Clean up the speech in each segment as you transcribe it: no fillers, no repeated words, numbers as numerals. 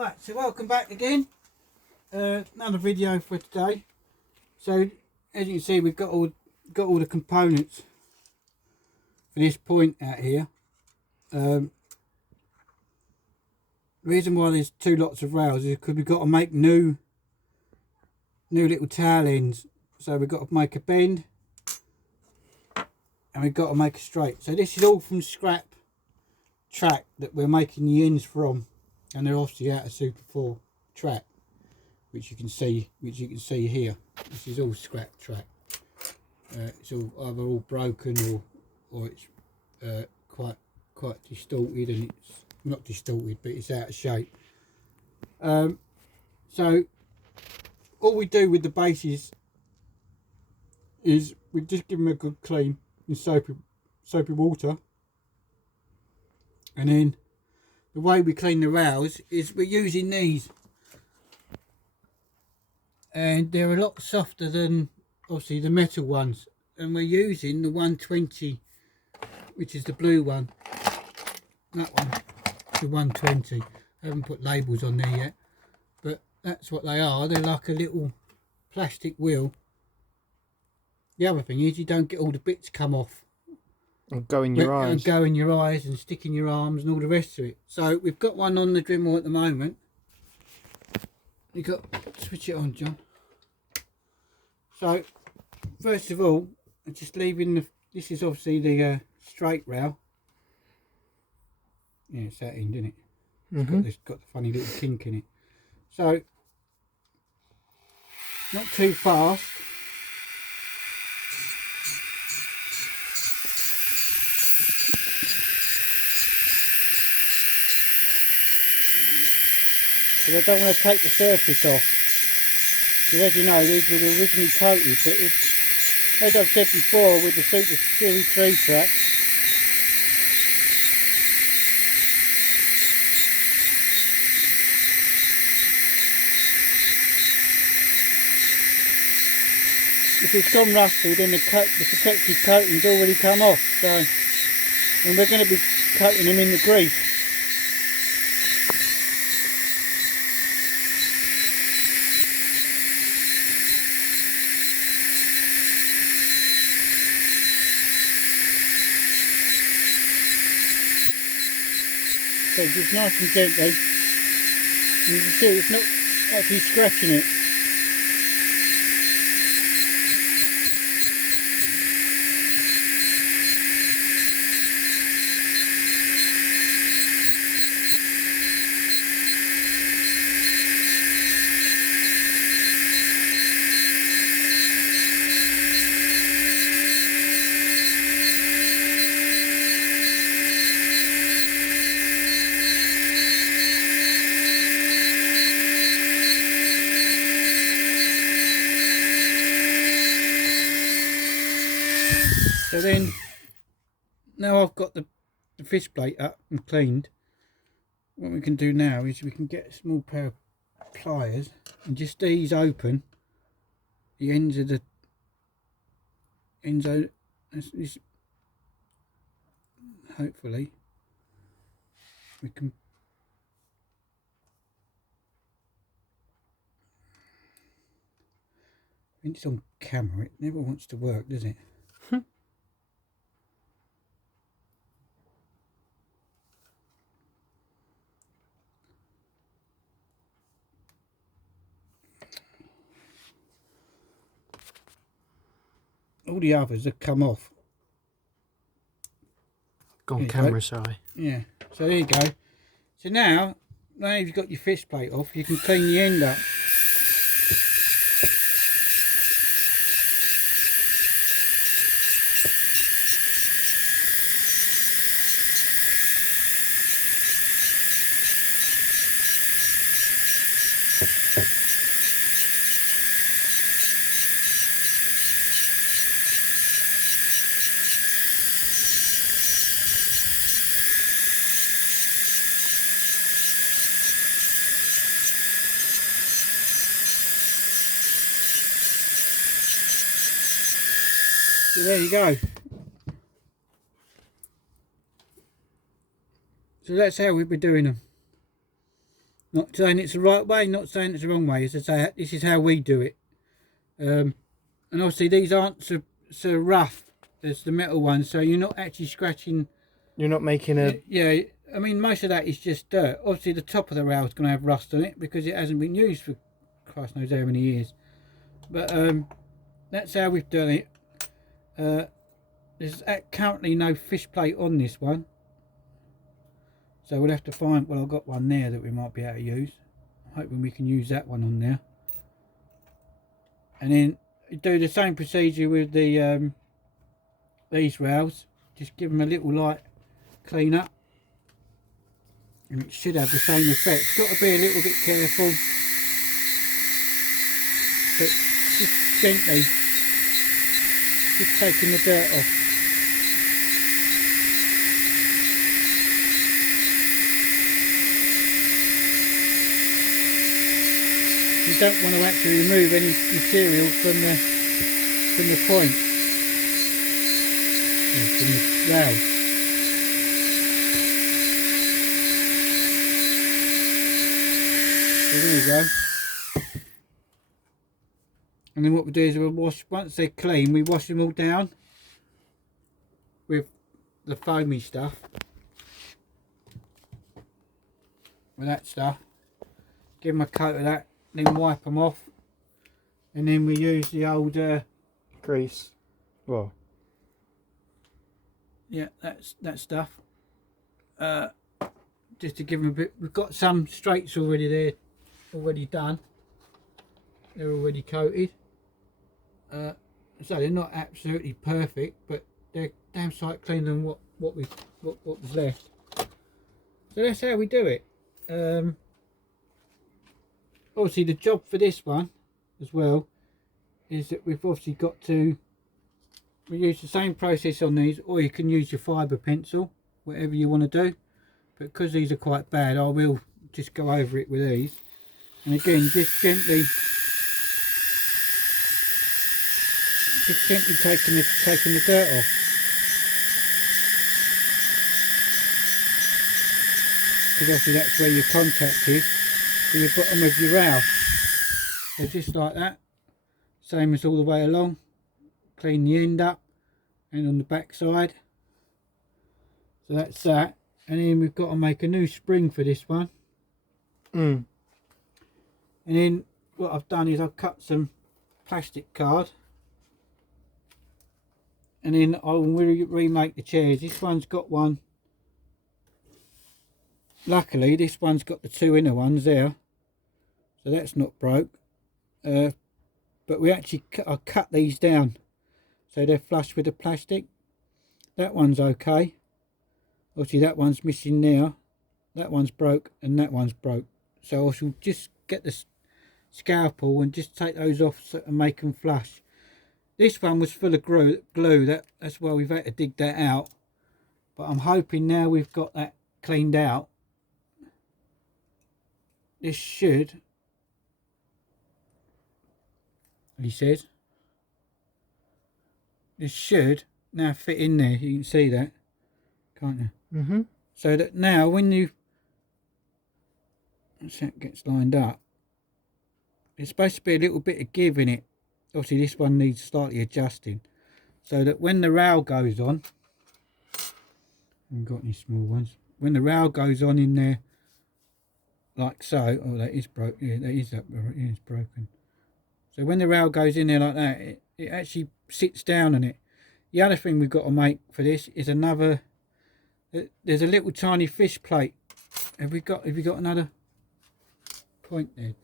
Right, so welcome back again. Another video for today. So as you can see, we've got all the components for this point out here. The reason why there's two lots of rails is because we've got to make new little tail ends. So we've got to make a bend and we've got to make a straight. So this is all from scrap track that we're making the ends from, and they're obviously out of Super 4 track, which you can see here. This is all scrap track. It's all either all broken or it's quite distorted, and it's not distorted, but it's out of shape. So all we do with the bases is we just give them a good clean in soapy water, and then the way we clean the rails is we're using these, and they're a lot softer than obviously the metal ones, and we're using the 120, which is the blue one. That one, the 120. I haven't put labels on there yet, but that's what they are. They're like a little plastic wheel. The other thing is you don't get all the bits come off and go in your eyes. And go in your eyes and stick in your arms and all the rest of it. So we've got one on the Dremel at the moment. You got switch it on, John. So first of all, I'm just leaving this is obviously the straight rail. Yeah, it's that end, isn't it? It's got the funny little kink in it. So not too fast. Because I don't want to take the surface off. Because as you know, these were originally coated, but as I've said before with the Super Series 3 track, if it's gone rusty, then the protective coating's already come off. So, and we're going to be coating them in the grease. So just nice and gently, and you can see it's not actually scratching it. So then, now I've got the fish plate up and cleaned, what we can do now is we can get a small pair of pliers and just ease open the ends of the hopefully we can when it's on camera it never wants to work, does it? All the others have come off. Gone camera shy. Yeah, so there you go. So now you've got your fish plate off, you can clean the end up. So there you go. So that's how we'll be doing them. Not saying it's the right way, not saying it's the wrong way. As I say, this is how we do it. And obviously these aren't so rough as the metal ones, so you're not actually scratching. You're not making a... Yeah, I mean, most of that is just dirt. Obviously the top of the rail is going to have rust on it because it hasn't been used for Christ knows how many years. But that's how we've done it. There's currently no fish plate on this one. So we'll have to find, well, I've got one there that we might be able to use. I'm hoping we can use that one on there. And then do the same procedure with the these rails. Just give them a little light clean up. And it should have the same effect. Got to be a little bit careful. But just gently. Just taking the dirt off. You don't want to actually remove any material from the point, from the rail. So there you go. And then what we do is we'll wash, once they're clean, we wash them all down with the foamy stuff, with that stuff. Give them a coat of that. Then wipe them off, and then we use the old grease. Well, yeah, that stuff. Just to give them a bit. We've got some straights already there, already done. They're already coated. So they're not absolutely perfect, but they're damn sight cleaner than what was left. So that's how we do it. Obviously the job for this one as well is that we've obviously got to, we use the same process on these, or you can use your fibre pencil, whatever you want to do, but because these are quite bad I will just go over it with these. And again, just gently taking the dirt off. Because obviously that's where your contact is for your bottom of your rail. So just like that, same as all the way along. Clean the end up and on the back side. So that's that. And then we've got to make a new spring for this one. And then what I've done is I've cut some plastic card, and then I'll remake the chairs. This one's got one. Luckily this one's got the two inner ones there, so that's not broke. But we actually I cut these down so they're flush with the plastic. That one's okay. Obviously that one's missing now. That one's broke and that one's broke. So I shall just get the scalpel and just take those off and make them flush. This one was full of glue. That's why we've had to dig that out. But I'm hoping now we've got that cleaned out, this should, he says, this should now fit in there. You can see that, can't you? So that now when you, once that gets lined up, there's supposed to be a little bit of give in it. Obviously this one needs slightly adjusting, so that when the rail goes on, I haven't got any small ones, when the rail goes on in there like so, oh that is broken, yeah, that is up, yeah, it's broken. So when the rail goes in there like that, it actually sits down on it. The other thing we've got to make for this is another, there's a little tiny fish plate. Have you got another point there?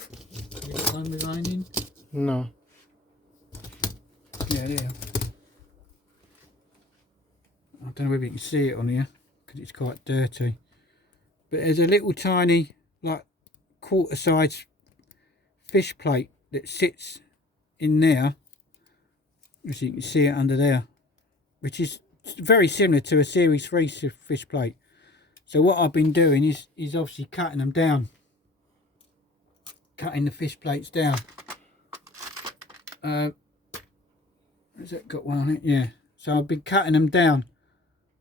Have you got one with line in? no. Yeah, there. I don't know whether you can see it on here because it's quite dirty. But there's a little tiny, like, quarter size fish plate that sits in there. As you can see it under there, which is very similar to a Series 3 fish plate. So what I've been doing is obviously cutting them down. Cutting the fish plates down. Has that got one on it? Yeah. So I've been cutting them down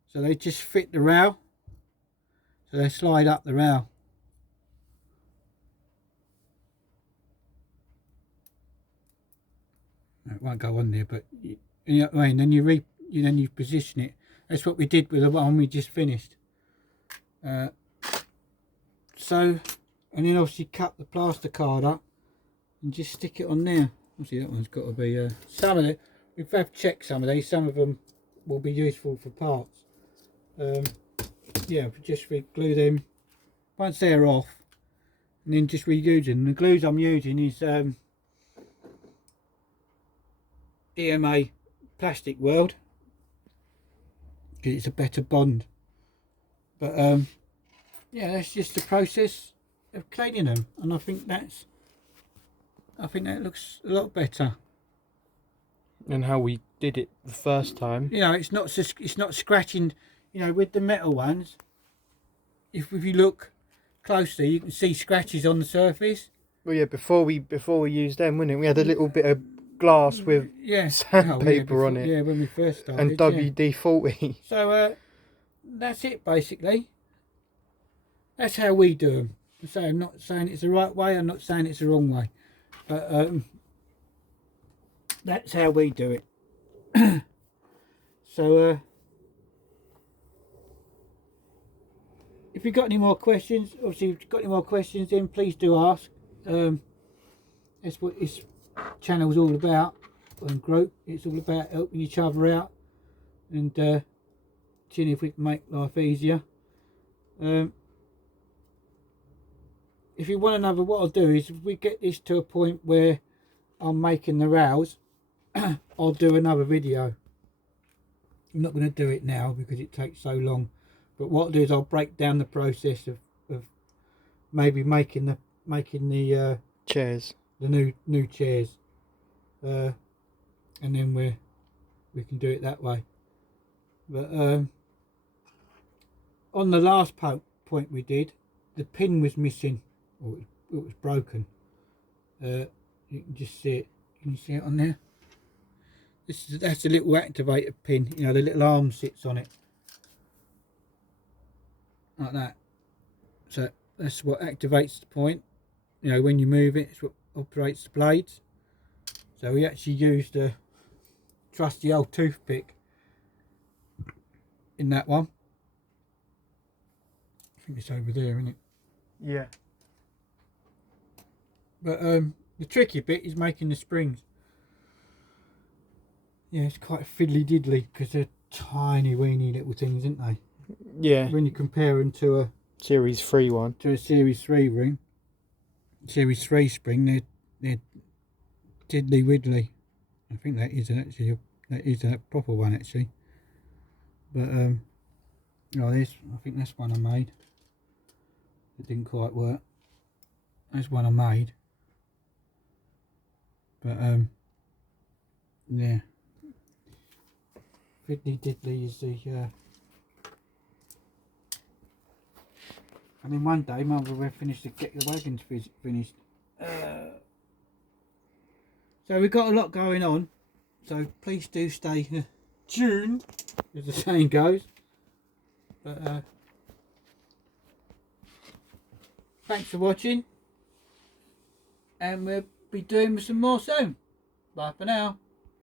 so they just fit the rail, so they slide up the rail. it won't go on there, but you know what I mean. Then then you position it. That's what we did with the one we just finished. So, and then obviously cut the plaster card up and just stick it on there. Obviously that one's got to be some of it. We've checked some of these. Some of them will be useful for parts. Yeah, just glue them once they're off, and then just reuse them. The glues I'm using is EMA Plastic World, because it's a better bond. But yeah, that's just the process of cleaning them, and I think that looks a lot better. And how we did it the first time. You know, it's not scratching. You know, with the metal ones, if you look closely, you can see scratches on the surface. Well, yeah, before we used them, wasn't it? We had a little bit of glass with sandpaper on it. Yeah, when we first started. And WD-40. So that's it basically. That's how we do them. So I'm not saying it's the right way. I'm not saying it's the wrong way, but that's how we do it. So if you've got any more questions, obviously if you've got any more questions, then please do ask. That's what this channel's all about, and group. It's all about helping each other out and seeing if we can make life easier. If you want another, what I'll do is, if we get this to a point where I'm making the rails, I'll do another video. I'm not going to do it now because it takes so long, but what I'll do is I'll break down the process of maybe making the chairs, the new chairs, and then we can do it that way. But on the last point we did, the pin was missing, or it was broken. You can just see it. Can you see it on there? That's a little activator pin. You know, the little arm sits on it like that. So that's what activates the point. You know, when you move it, it's what operates the blades. So we actually used a trusty old toothpick in that one. I think it's over there, isn't it? Yeah. But the tricky bit is making the springs. Yeah, it's quite fiddly diddly because they're tiny weeny little things, aren't they? Yeah. When you compare them to a Series 3 one. To a Series 3 ring, Series 3 spring, they're diddly widdly. I think that is a proper one actually. But oh, I think that's one I made. It didn't quite work. That's one I made. But yeah, fiddly diddly is the and then one day Mother will finish to get the wagons finished. So we've got a lot going on, so please do stay tuned, as the saying goes. But thanks for watching, and we'll be doing some more soon. Bye for now.